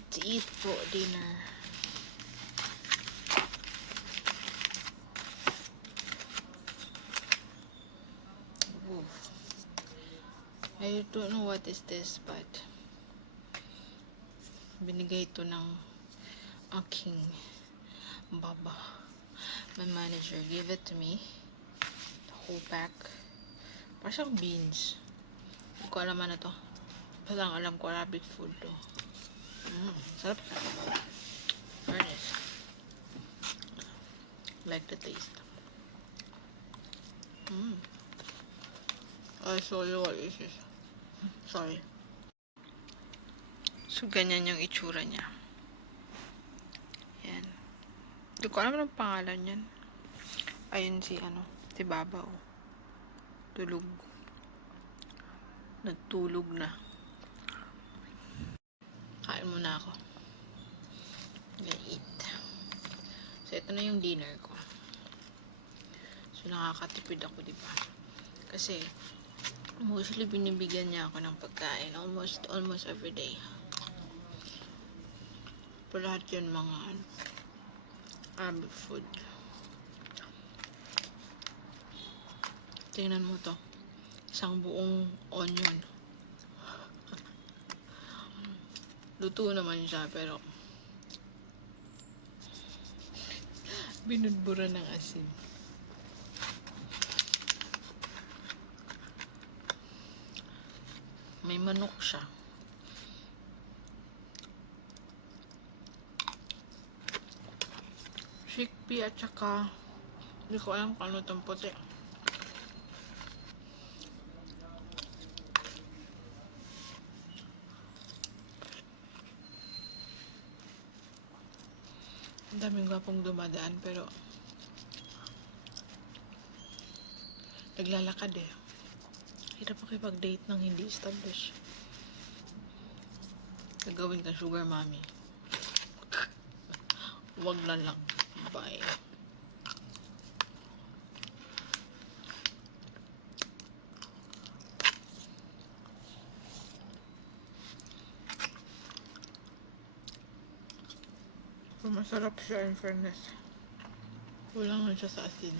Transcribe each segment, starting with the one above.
eat po dinner. Ooh. I don't know what is this, but binigay ito ng aking baba. My manager gave it to me. The whole pack. Parang siyang beans. Hindi ko alam ano to. Basta alam ko Arabic food to. Sarap. Fairness. Like the taste. I show you what this is. Sorry. So, ganyan yung itsura niya. Yan. Hindi ko alam ng pangalan yan. Ayun si Baba, oh. Tulog. Nagtulog na. Kain muna ako. Gonna eat. So, ito na yung dinner ko. So, nakakatipid ako, diba? Kasi, mostly binibigyan niya ako ng pagkain. Almost every day. Pero lahat yun mga Arabic food. Tingnan mo to. Isang buong onion. Luto naman siya, pero binudbura ng asin. May manok siya. Chickpea at saka hindi ko alam kung ano itong puti. Ang daming gwapong dumadaan pero naglalakad eh. Hirap makipag-date ng hindi established. Gagawin ka sugar mommy. Wag na lang. Bye. Masarap siya in fairness. Kulang lang siya sa asin.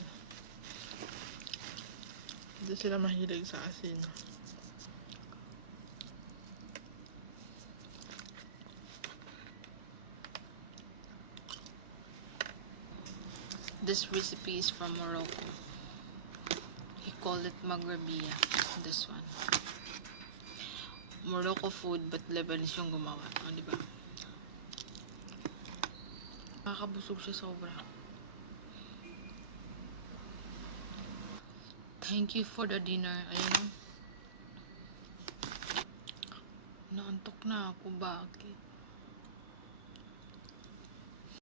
Hindi sila mahilig sa asin. This recipe is from Morocco. He called it Maghrebia. This one. Morocco food but Lebanese yung gumawa. Diba? Nakakabusog siya sobra. Thank you for the dinner. Ayun. Naantok na ako. Bakit?